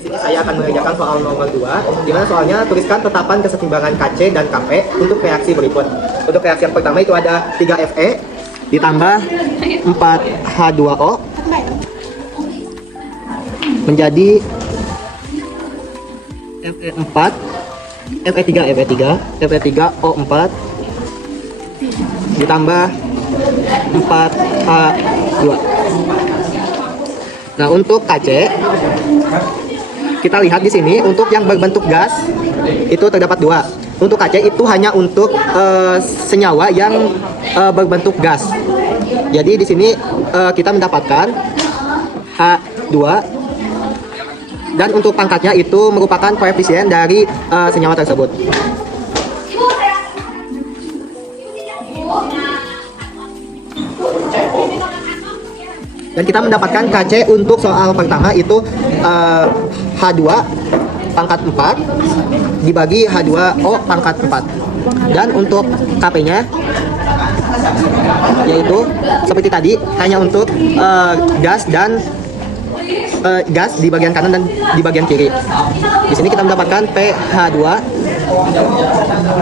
Di sini saya akan mengerjakan soal nomor 2, di mana soalnya tuliskan tetapan kesetimbangan Kc dan Kp untuk reaksi berikut. Untuk reaksi yang pertama itu ada 3Fe ditambah 4H2O menjadi Fe4, Fe3O4 ditambah 4H2. Nah, untuk Kc kita lihat di sini untuk yang berbentuk gas itu terdapat 2. Untuk Kc itu hanya untuk senyawa yang berbentuk gas. Jadi di sini kita mendapatkan H2 dan untuk pangkatnya itu merupakan koefisien dari senyawa tersebut. Dan kita mendapatkan Kc untuk soal pertama itu H2 pangkat 4 dibagi H2O pangkat 4. Dan untuk Kp-nya yaitu seperti tadi hanya untuk gas dan gas di bagian kanan dan di bagian kiri. Di sini kita mendapatkan pH2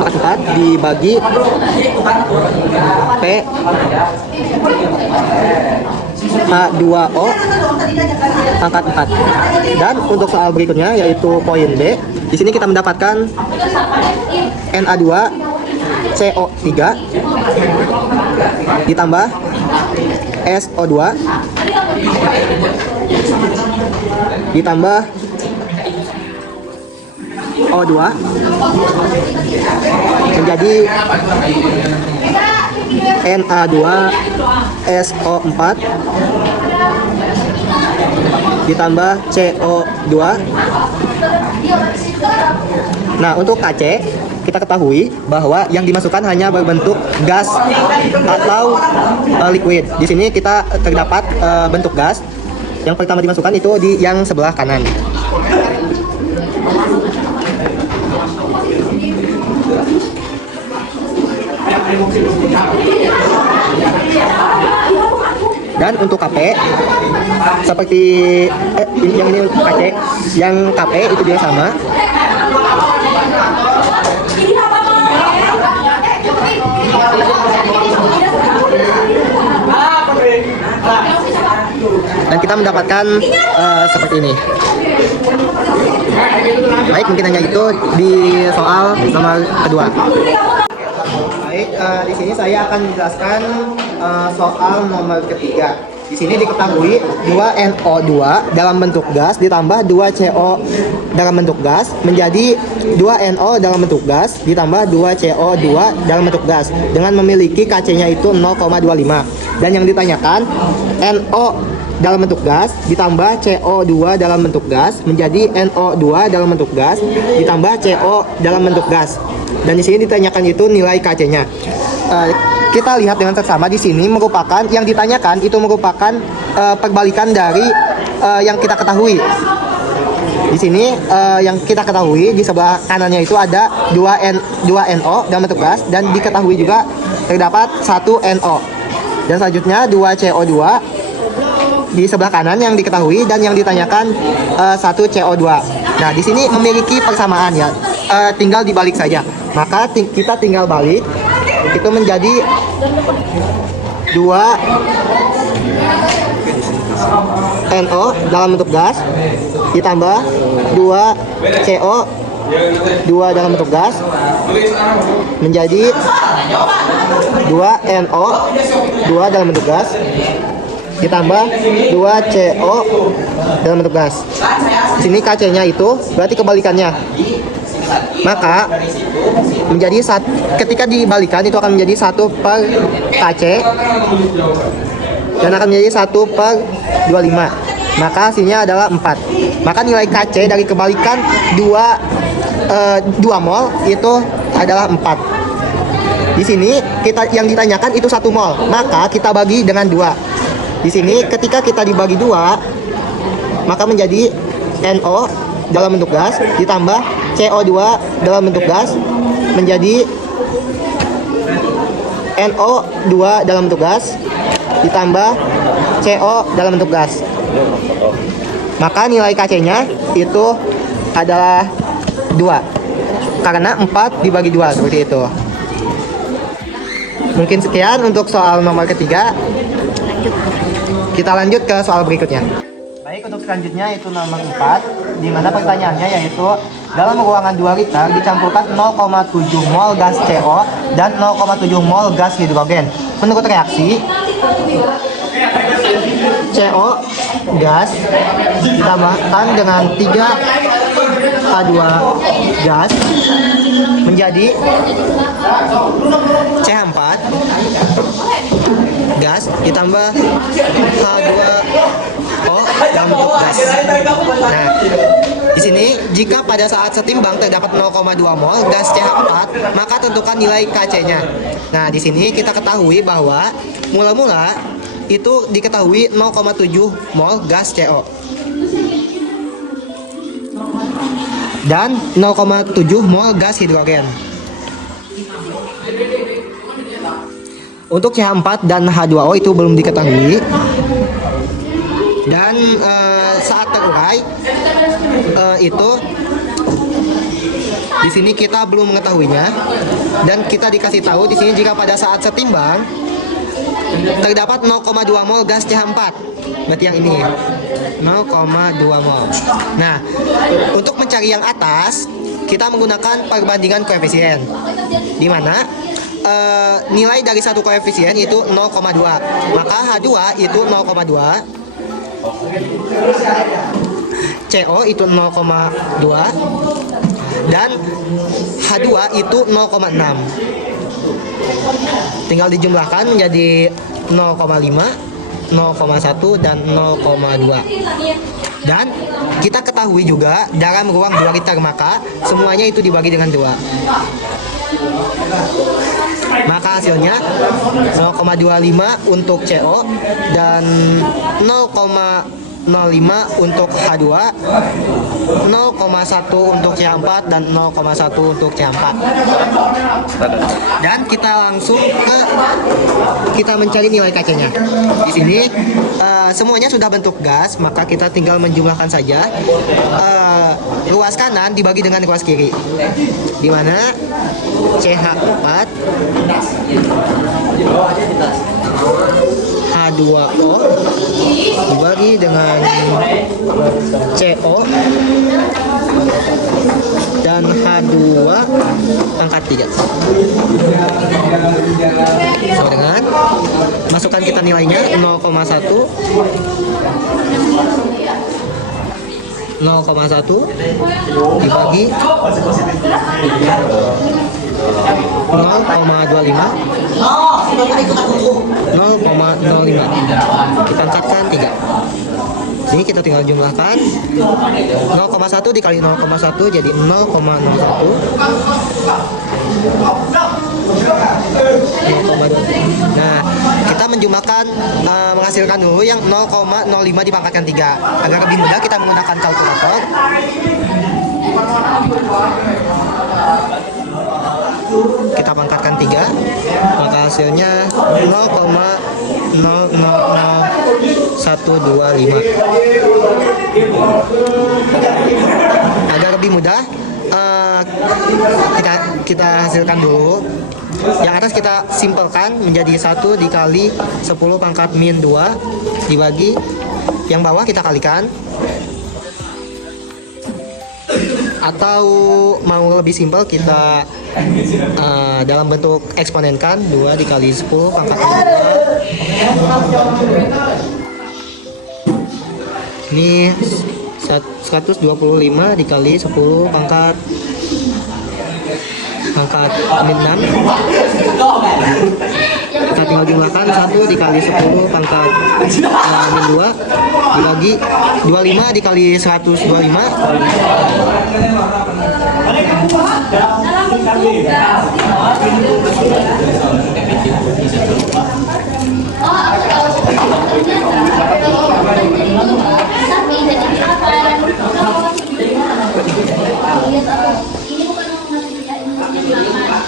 pangkat 4 dibagi P H2O pangkat 4. Dan untuk soal berikutnya yaitu poin B. Di sini kita mendapatkan Na2CO3 ditambah SO2 ditambah O2 menjadi Na2SO4 ditambah CO2. Nah, untuk Kc kita ketahui bahwa yang dimasukkan hanya berbentuk gas atau liquid. Di sini kita terdapat bentuk gas. Yang pertama dimasukkan itu di yang sebelah kanan. Dan untuk Kp seperti yang ini untuk Kc, yang Kp itu dia sama. Dan kita mendapatkan seperti ini. Baik, mungkin hanya itu di soal nomor kedua. Baik, di sini saya akan menjelaskan soal nomor ketiga. Di sini diketahui 2NO2 dalam bentuk gas ditambah 2CO dalam bentuk gas menjadi 2NO dalam bentuk gas ditambah 2CO2 dalam bentuk gas dengan memiliki Kc-nya itu 0,25. Dan yang ditanyakan NO dalam bentuk gas ditambah CO2 dalam bentuk gas menjadi NO2 dalam bentuk gas ditambah CO dalam bentuk gas. Dan di sini ditanyakan itu nilai Kc-nya. Kita lihat dengan seksama di sini merupakan yang ditanyakan itu merupakan perbalikan dari yang kita ketahui. Di sini yang kita ketahui di sebelah kanannya itu ada 2NO dalam bentuk gas dan diketahui juga terdapat 1 NO. Dan selanjutnya 2CO2 di sebelah kanan yang diketahui dan yang ditanyakan 1 CO2. Nah, di sini memiliki persamaan ya. Tinggal dibalik saja. Maka kita tinggal balik itu menjadi 2NO dalam bentuk gas ditambah 2CO2 dalam bentuk gas menjadi 2NO2 dalam bentuk gas ditambah 2CO dalam bentuk gas. Di sini Kc-nya itu berarti kebalikannya. Maka menjadi ketika dibalikan itu akan menjadi 1 per Kc dan akan menjadi 1 per 25. Maka hasilnya adalah 4. Maka nilai Kc dari kebalikan 2 mol itu adalah 4. Di sini kita yang ditanyakan itu 1 mol. Maka kita bagi dengan 2. Di sini ketika kita dibagi 2 maka menjadi NO dalam bentuk gas ditambah CO2 dalam bentuk gas menjadi NO2 dalam bentuk gas ditambah CO dalam bentuk gas. Maka nilai KC-nya itu adalah 2. Karena 4 dibagi 2 seperti itu. Mungkin sekian untuk soal nomor ketiga. Kita lanjut ke soal berikutnya. Baik, untuk selanjutnya itu nomor 4, di mana pertanyaannya yaitu dalam ruangan 2 liter dicampurkan 0,7 mol gas CO dan 0,7 mol gas hidrogen. Menurut reaksi, CO gas ditambahkan dengan 3 H2 gas menjadi CH4 gas ditambah H2O dalam bentuk gas. Nah, di sini jika pada saat setimbang terdapat 0,2 mol gas CH4, maka tentukan nilai KC-nya. Nah, di sini kita ketahui bahwa mula-mula itu diketahui 0,7 mol gas CO dan 0,7 mol gas hidrogen. Untuk CH4 dan H2O itu belum diketahui. Dan saat terurai itu di sini kita belum mengetahuinya, dan kita dikasih tahu di sini jika pada saat setimbang terdapat 0,2 mol gas CH4. Berarti yang ini 0,2 mol. Nah, untuk mencari yang atas kita menggunakan perbandingan koefisien, di mana nilai dari satu koefisien itu 0,2. Maka H2 itu 0,2, CO itu 0,2, dan H2 itu 0,6. Tinggal dijumlahkan menjadi 0,5, 0,1 dan 0,2. Dan kita ketahui juga dalam ruang 2 liter maka semuanya itu dibagi dengan 2. Maka hasilnya 0,25 untuk CO dan 0,05 untuk H2, 0,1 untuk CH4 dan 0,1 untuk CH4. Dan kita langsung kita mencari nilai KC-nya. Di sini semuanya sudah bentuk gas, maka kita tinggal menjumlahkan saja. Ruas kanan dibagi dengan ruas kiri, di mana CH4 H2O dibagi dengan CO dan H2 pangkat 3. Sama dengan masukkan kita nilainya 0,1 dibagi 0,25 dipangkatkan 3. Sini kita tinggal jumlahkan 0,1 dikali 0,1 jadi 0,01. Nah, kita menjumlahkan menghasilkan dulu yang 0,05 dipangkatkan 3. Agar lebih mudah kita menggunakan kalkulator. Kita pangkatkan 3, maka hasilnya 0,000125. Agar lebih mudah kita hasilkan dulu. Yang atas kita simpelkan menjadi 1 dikali 10 pangkat min 2 dibagi yang bawah kita kalikan, atau mau lebih simpel kita dalam bentuk eksponenkan 2 dikali 10 pangkat min 2. Ini 125 dikali 10 pangkat min 6. Kita tinggal jumlahkan 1 dikali 10 pangkat min 2 dibagi 25 dikali 125.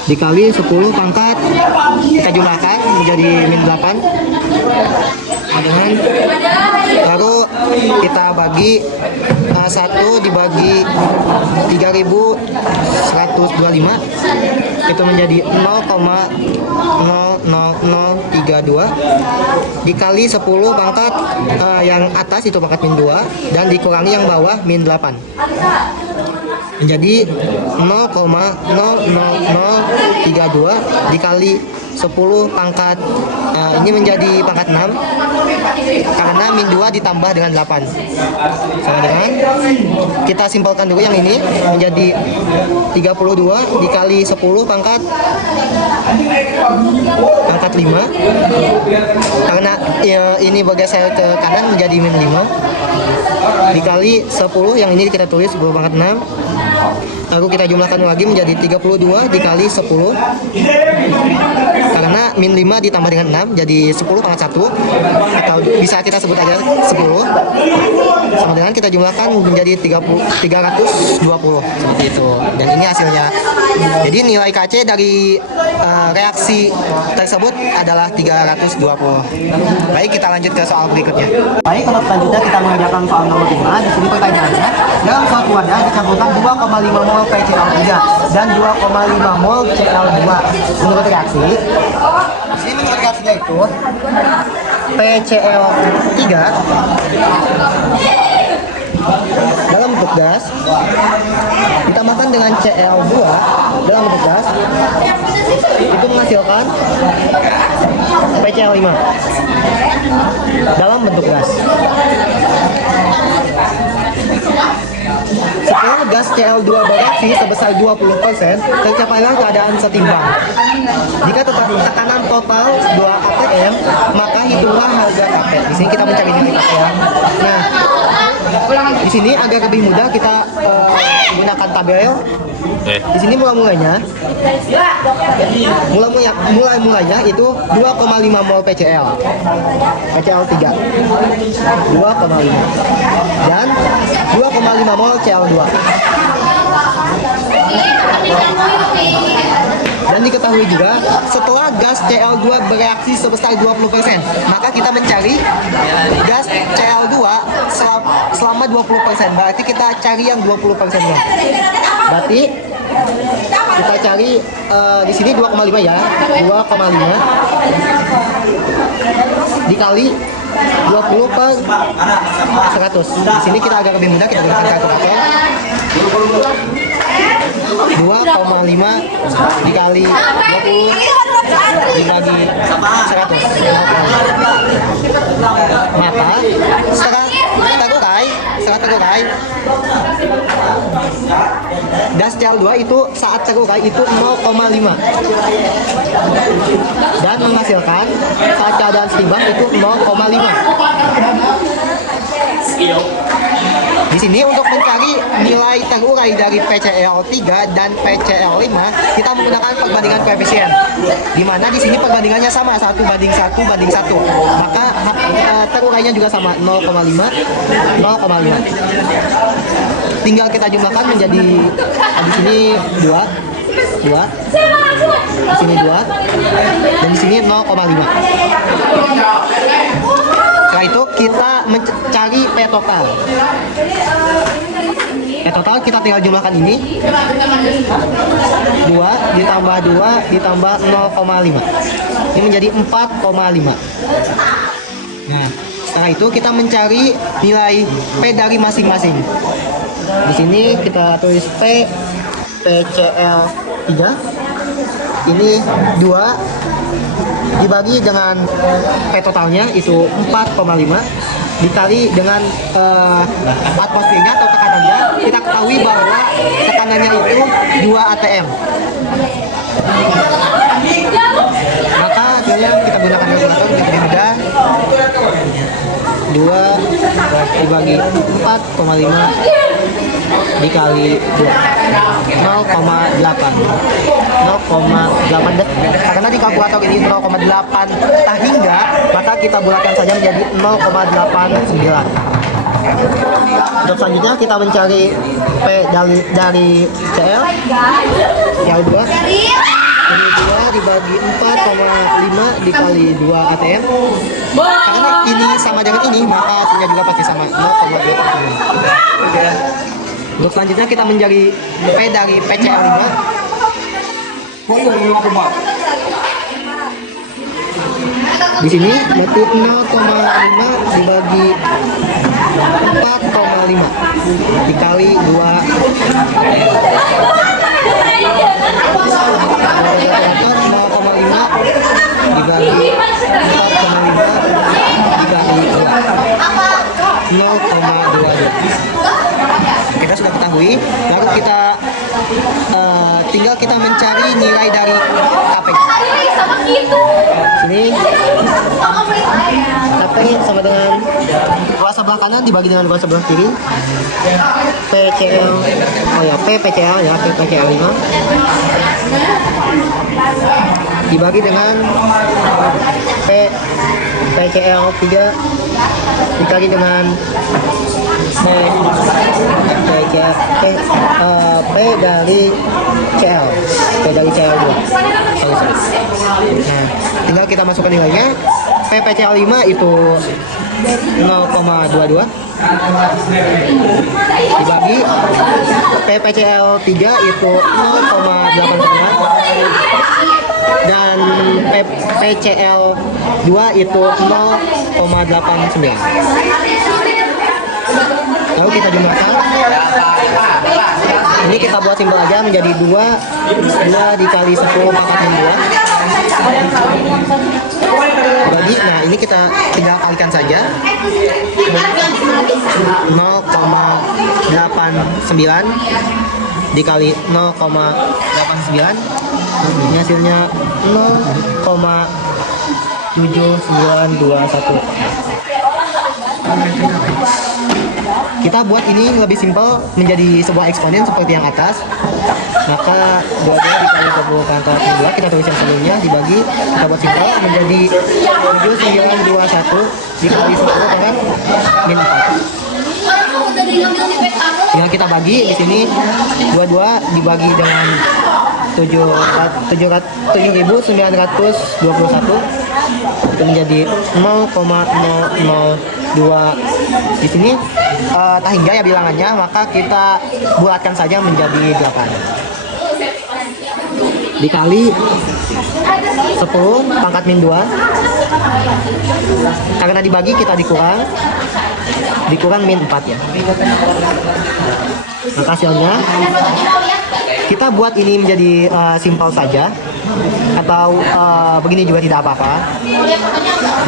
Dikali 10 pangkat, kita jumlahkan menjadi min 8 dengan baru kita bagi 1 dibagi 3.125 itu menjadi 0,00032 dikali 10 pangkat yang atas itu pangkat min 2 dan dikurangi yang bawah min 8 menjadi 0,00032 dikali 10 pangkat ini menjadi pangkat 6 karena min 2 ditambah dengan 8 sama dengan kita simpulkan dulu yang ini menjadi 32 dikali 10 pangkat 5 karena ini bergeser ke kanan menjadi min 5 dikali 10 yang ini kita tulis 10 pangkat 6 lalu kita jumlahkan lagi menjadi 32 dikali 10 karena min 5 ditambah dengan 6 jadi 10 pangkat 1 atau bisa kita sebut aja 10 sama dengan kita jumlahkan menjadi 320 seperti itu dan ini hasilnya. Jadi nilai KC dari reaksi tersebut adalah 320. Baik, kita lanjut ke soal berikutnya. Baik, untuk selanjutnya kita mengerjakan soal nomor 5. Di sini pertanyaannya, dalam suatu wadah dicampurkan 2,5 mol PCl3 dan 2,5 mol Cl2. Menurut reaksi, di sini menurut reaksinya itu PCl3 dalam bentuk gas ditambahkan dengan Cl2 dalam bentuk gas itu menghasilkan PCl5 dalam bentuk gas. Setelah gas Cl2 bereaksi sebesar 20%, tercapailah keadaan setimbang. Jika tekanan total 2 atm, maka hitunglah harga Kp. Di sini kita mencari nilai Kp ya. Nah, di sini agak lebih mudah kita gunakan tabel. Di sini mulai-mulainya itu 2,5 mol PCl 3 2,5 dan 2,5 mol Cl2 dan diketahui juga setelah gas Cl2 bereaksi sebesar 20%, maka kita mencari gas Cl2 selama 20%. Berarti kita cari yang 20%-nya. Berarti kita cari di sini 2,5 ya. 2,5 dikali 20 per 100. Di sini kita agak lebih mudah, kita gunakan kalkulator. 2,5 dikali 20 dibagi 100. Maka setelah terurai gas Cl2 itu saat terurai itu 0,5 dan menghasilkan saat keadaan seimbang itu 0,5. Di sini untuk mencari nilai terurai dari PCl3 dan PCl5 kita menggunakan perbandingan koefisien, di mana di sini perbandingannya sama 1 banding 1 banding 1, maka terurainya juga sama 0,5. Tinggal kita jumlahkan menjadi di sini 2, di sini 2 dan di sini 0,5. Setelah itu kita mencari P total. P total kita tinggal jumlahkan ini 2 ditambah 2 ditambah 0,5. Ini menjadi 4,5. Nah, setelah itu kita mencari nilai P dari masing-masing. Di sini kita tulis P PCl3 ini 2 dibagi dengan P totalnya itu 4,5 dikali dengan atmosfernya atau tekanannya. Kita ketahui bahwa tekanannya itu 2 atm. Maka hasilnya kita gunakan kalkulator lebih mudah. 2 dibagi 4,5 dikali 2 0,8 karena di kalkulator ini 0,8 tak hingga, maka kita bulatkan saja menjadi 0,89. Untuk selanjutnya kita mencari P dari Cl2 ini 2 dibagi 4,5 dikali 2 atm Karena ini sama dengan ini, maka hasilnya juga pasti sama 0,25. Untuk selanjutnya kita mencari P dari PCL5. Di sini berarti 0,5 dibagi 4,5 dikali 2 dibagi 4,5 dibagi 0,22. Kita sudah ketahui, lalu kita tinggal kita mencari nilai dari KP. Sini KP sama dengan dua sebelah kanan dibagi dengan dua sebelah kiri. PCL, oh ya, P PCL ya, P PCL 5 dibagi dengan P PCL 3 dikali dengan P dari CL, P dari CL 2. Nah, tinggal kita masukkan nilainya. P PCL 5 itu 0,22 dibagi P PCL 3 itu 0,89 dan PCL 2 itu 0,89. Lalu kita jumlahkan. Ini kita buat simpel aja menjadi 2 dikali 10 pangkat 2 bagi, nah ini kita tinggal kalikan saja 0,89 dikali 0,89, ini hasilnya 0,7921. Kita buat ini lebih simpel menjadi sebuah eksponen seperti yang atas. Maka 22 dikali 10 pangkat 2, kita tulis yang sebelumnya dibagi, kita buat simpel menjadi 7921 dikali 10 pangkat min 4. Tinggal kita bagi di sini 22 dibagi dengan 7.921 itu menjadi 0,002. Di sini tak hingga ya bilangannya, maka kita bulatkan saja menjadi 8 dikali 10 pangkat min 2. Karena dibagi kita dikurang min 4 ya. Maka hasilnya kita buat ini menjadi simpel saja, atau begini juga tidak apa-apa,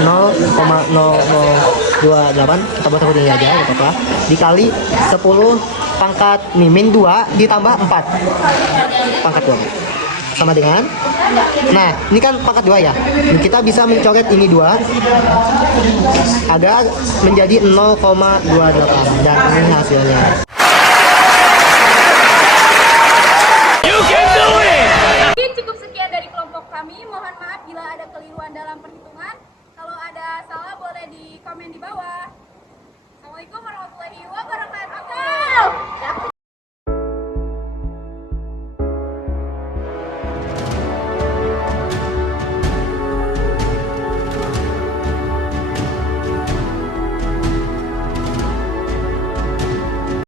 0,0028 kita buat seperti ini aja, tidak apa-apa, dikali 10 pangkat min 2 ditambah 4 pangkat 2 sama dengan, nah ini kan pangkat 2 ya, kita bisa mencoret ini 2 agar menjadi 0,28 dan ini hasilnya. Cukup sekian dari kelompok kami. Mohon maaf bila ada keliruan dalam perhitungan. Kalau ada salah boleh di komen di bawah. Assalamualaikum warahmatullahi wabarakatuh.